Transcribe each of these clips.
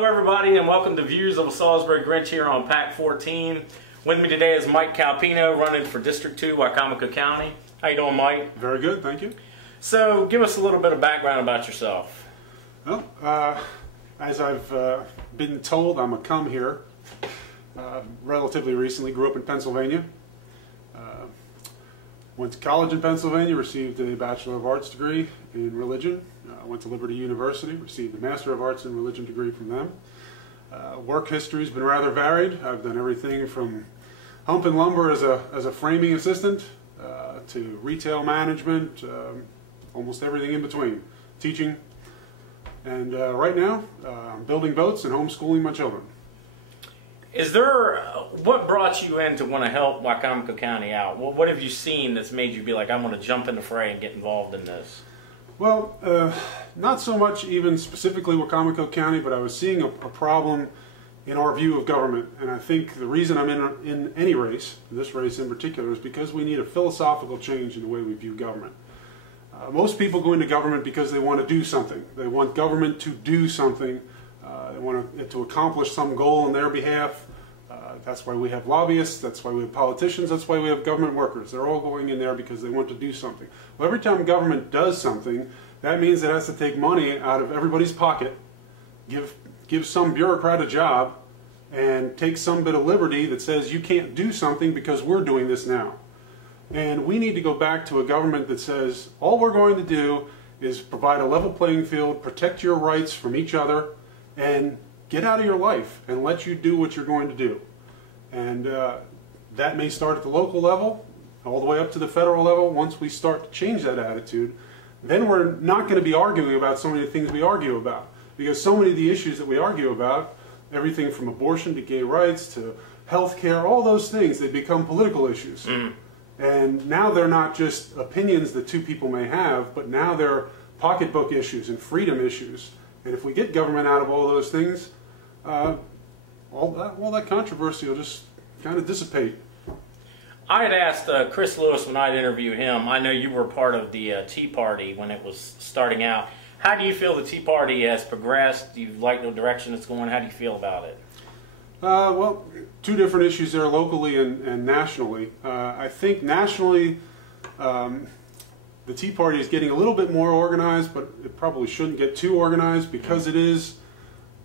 Hello everybody and welcome to Views of a Salisbury Grinch here on Pack 14. With me today is Mike Calpino running for District 2, Wicomico County. How you doing, Mike? Very good, thank you. So give us a little bit of background about yourself. Well, as I've been told, I'm a come here. Relatively recently, grew up in Pennsylvania. Went to college in Pennsylvania, received a Bachelor of Arts degree in religion. Went to Liberty University, received a Master of Arts in Religion degree from them. Work history has been rather varied. I've done everything from humping lumber as a framing assistant to retail management, almost everything in between, teaching. And right now, I'm building boats and homeschooling my children. What brought you in to want to help Wicomico County out? What have you seen that's made you be like, I'm going to jump in the fray and get involved in this? Well, not so much even specifically Wicomico County, but I was seeing a problem in our view of government. And I think the reason I'm in any race, this race in particular, is because we need a philosophical change in the way we view government. Most people go into government because they want to do something. They want government to do something. They want it to accomplish some goal on their behalf. That's why we have lobbyists, that's why we have politicians, that's why we have government workers. They're all going in there because they want to do something. Well, every time government does something, that means it has to take money out of everybody's pocket, give some bureaucrat a job, and take some bit of liberty that says you can't do something because we're doing this now. And we need to go back to a government that says all we're going to do is provide a level playing field, protect your rights from each other, and get out of your life and let you do what you're going to do. And that may start at the local level, all the way up to the federal level. Once we start to change that attitude, then we're not going to be arguing about so many things we argue about. Because so many of the issues that we argue about, everything from abortion to gay rights to health care, all those things, they become political issues. And now they're not just opinions that two people may have, but now they're pocketbook issues and freedom issues. And if we get government out of all those things, all that controversy will just kind of dissipate. I had asked Chris Lewis when I'd interviewed him. I know you were part of the Tea Party when it was starting out. How do you feel the Tea Party has progressed? Do you like the direction it's going? How do you feel about it? Well, two different issues there, locally and nationally. I think nationally, the Tea Party is getting a little bit more organized, but it probably shouldn't get too organized because it is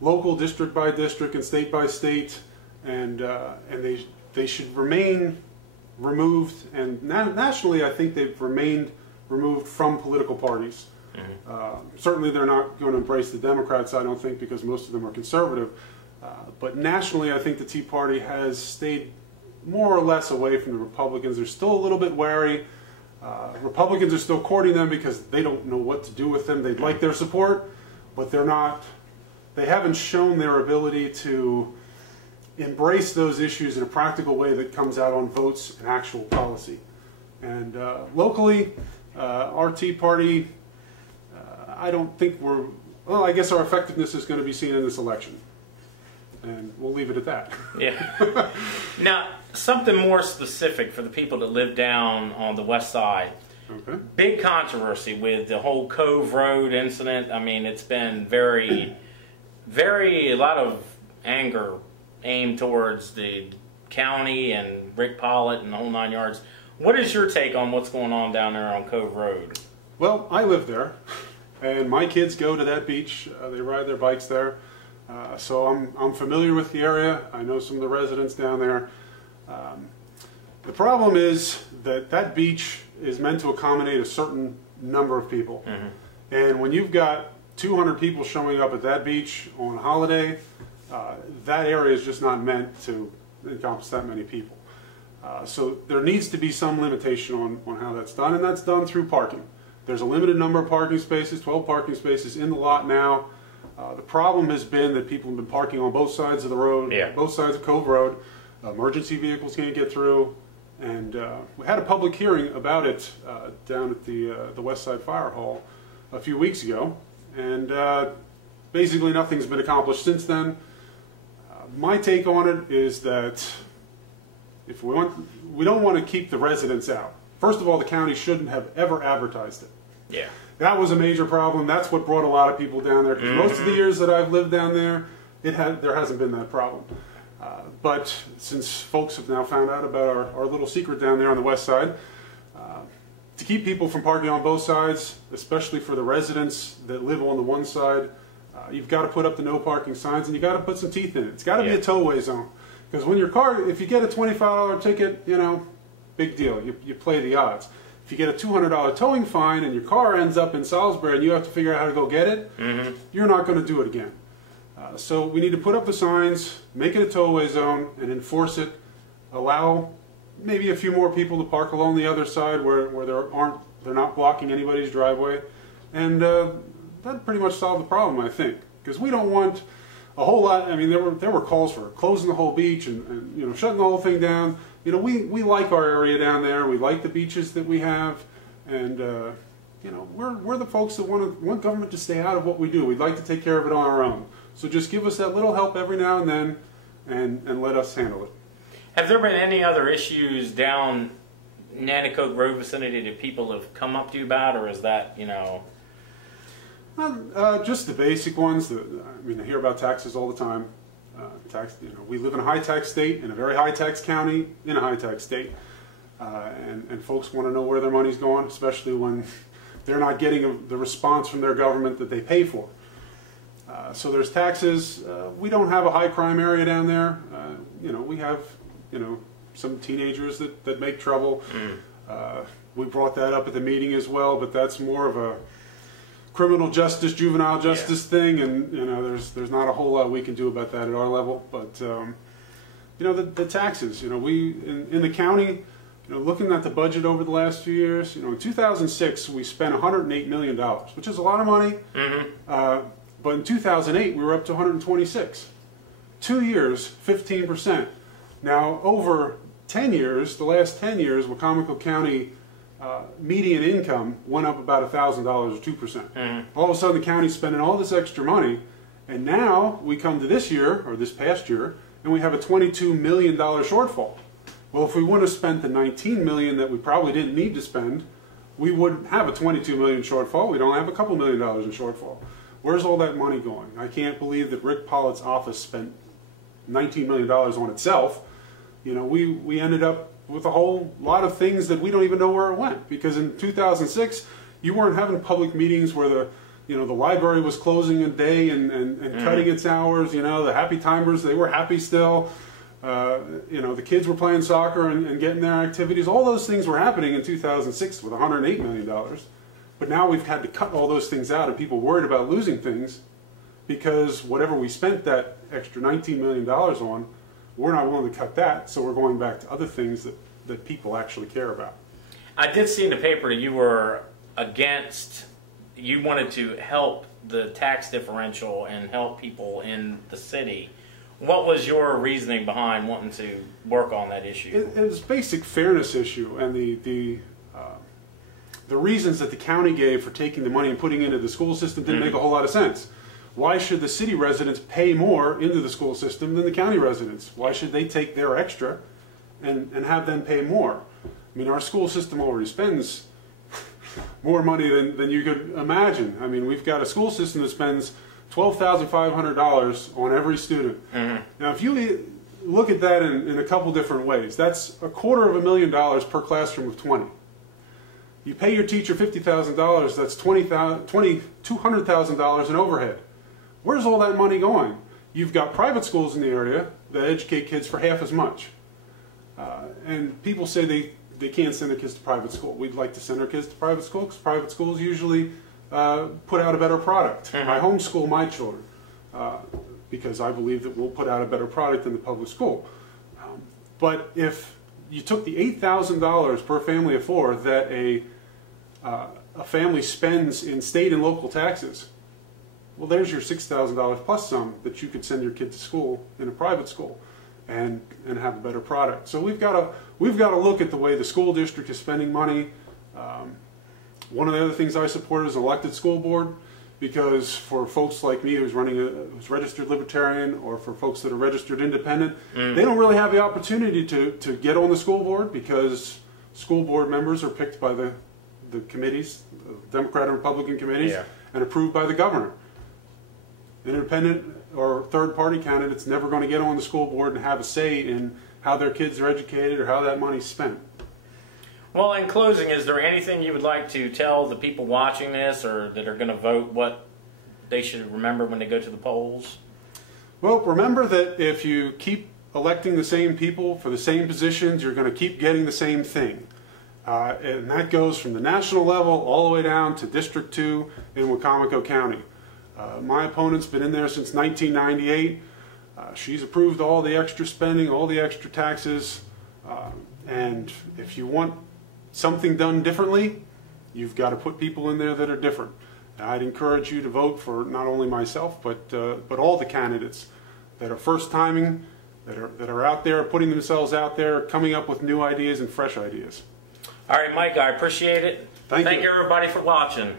local, district by district, and state by state, and they should remain removed. And nationally, I think they've remained removed from political parties. Certainly, they're not going to embrace the Democrats, I don't think, because most of them are conservative. But nationally, I think the Tea Party has stayed more or less away from the Republicans. They're still a little bit wary. Republicans are still courting them because they don't know what to do with them. They'd like their support, but they haven't shown their ability to embrace those issues in a practical way that comes out on votes and actual policy. And locally, our Tea Party, I don't think well, I guess our effectiveness is going to be seen in this election. And we'll leave it at that. Yeah. Now, something more specific for the people that live down on the west side. Okay. Big controversy with the whole Cove Road incident. I mean, it's been a lot of anger aimed towards the county and Rick Pollitt and the whole 9 yards. What is your take on what's going on down there on Cove Road? Well, I live there, and my kids go to that beach. They ride their bikes there. So I'm familiar with the area. I know some of the residents down there. The problem is that beach is meant to accommodate a certain number of people. And when you've got 200 people showing up at that beach on a holiday, that area is just not meant to encompass that many people. So there needs to be some limitation on how that's done, and that's done through parking. There's a limited number of parking spaces, 12 parking spaces in the lot now. The problem has been that people have been parking on both sides of the road, both sides of Cove Road. Emergency vehicles can't get through. And we had a public hearing about it down at the West Side Fire Hall a few weeks ago. And basically nothing's been accomplished since then. My take on it is that if we don't want to keep the residents out. First of all, the county shouldn't have ever advertised it. Yeah. That was a major problem. That's what brought a lot of people down there. Because most of the years that I've lived down there, there hasn't been that problem. But since folks have now found out about our little secret down there on the west side, to keep people from parking on both sides, especially for the residents that live on the one side, you've got to put up the no parking signs, and you got to put some teeth in it. It's got to be a towaway zone, because when your car, if you get a $25 ticket, you know, big deal. You play the odds. If you get a $200 towing fine and your car ends up in Salisbury and you have to figure out how to go get it, you're not going to do it again. So we need to put up the signs, make it a towaway zone, and enforce it. Allow maybe a few more people to park along the other side where they're not blocking anybody's driveway, and that pretty much solved the problem, I think, because we don't want a whole lot. I mean, there were calls for closing the whole beach and you know, shutting the whole thing down. You know, we like our area down there. We like the beaches that we have, and you know, we're the folks that want government to stay out of what we do. We'd like to take care of it on our own. So just give us that little help every now and then, and let us handle it. Have there been any other issues down Nanticoke Road vicinity that people have come up to you about, or is that, you know? Just the basic ones. I mean, I hear about taxes all the time. You know, we live in a high-tax state, in a very high-tax county, in a high-tax state, and folks want to know where their money's going, especially when they're not getting the response from their government that they pay for. So there's taxes. We don't have a high-crime area down there. You know, we have, you know, some teenagers that make trouble. We brought that up at the meeting as well, but that's more of a criminal justice, juvenile justice thing, and you know, there's not a whole lot we can do about that at our level. But you know, the taxes. You know, we in the county, you know, looking at the budget over the last few years, you know, in 2006 we spent $108 million, which is a lot of money. But in 2008 we were up to 126. 2 years, 15%. Now over 10 years, the last 10 years, Wicomico County median income went up about $1,000 or 2%. All of a sudden the county's spending all this extra money, and now we come to this year, or this past year, and we have a $22 million shortfall. Well, if we would have spent the $19 million that we probably didn't need to spend, we would have a $22 million shortfall. We'd only have a couple $1 million in shortfall. Where's all that money going? I can't believe that Rick Pollitt's office spent $19 million on itself. You know, we ended up with a whole lot of things that we don't even know where it went, because in 2006 you weren't having public meetings where the library was closing a day and cutting its hours. You know, the happy timers, they were happy still. You know, the kids were playing soccer and getting their activities. All those things were happening in 2006 with $108 million. But now we've had to cut all those things out, and people worried about losing things because whatever we spent that extra $19 million on, we're not willing to cut that, so we're going back to other things that people actually care about. I did see in the paper that you were you wanted to help the tax differential and help people in the city. What was your reasoning behind wanting to work on that issue? It was a basic fairness issue, and the reasons that the county gave for taking the money and putting it into the school system didn't make a whole lot of sense. Why should the city residents pay more into the school system than the county residents? Why should they take their extra and have them pay more? I mean, our school system already spends more money than you could imagine. I mean, we've got a school system that spends $12,500 on every student. Now, if you look at that in a couple different ways, that's $250,000 per classroom of 20. You pay your teacher $50,000, that's $200,000 in overhead. Where's all that money going? You've got private schools in the area that educate kids for half as much. And people say they can't send their kids to private school. We'd like to send our kids to private school because private schools usually put out a better product. I homeschool my children because I believe that we'll put out a better product than the public school. But if you took the $8,000 per family of four that a family spends in state and local taxes, well, there's your $6,000 plus some that you could send your kid to school in a private school and have a better product. So we've got to look at the way the school district is spending money. One of the other things I support is an elected school board, because for folks like me who's registered Libertarian, or for folks that are registered Independent, they don't really have the opportunity to get on the school board, because school board members are picked by the committees, the Democrat and Republican committees, and approved by the governor. Independent or third-party candidate's never going to get on the school board and have a say in how their kids are educated or how that money's spent. Well, in closing, is there anything you would like to tell the people watching this or that are going to vote what they should remember when they go to the polls? Well, remember that if you keep electing the same people for the same positions, you're going to keep getting the same thing. And that goes from the national level all the way down to District 2 in Wicomico County. My opponent's been in there since 1998. She's approved all the extra spending, all the extra taxes, and if you want something done differently, you've got to put people in there that are different. And I'd encourage you to vote for not only myself, but all the candidates that are first-timing, that are out there, putting themselves out there, coming up with new ideas and fresh ideas. All right, Mike, I appreciate it. Thank you. Thank you, everybody, for watching.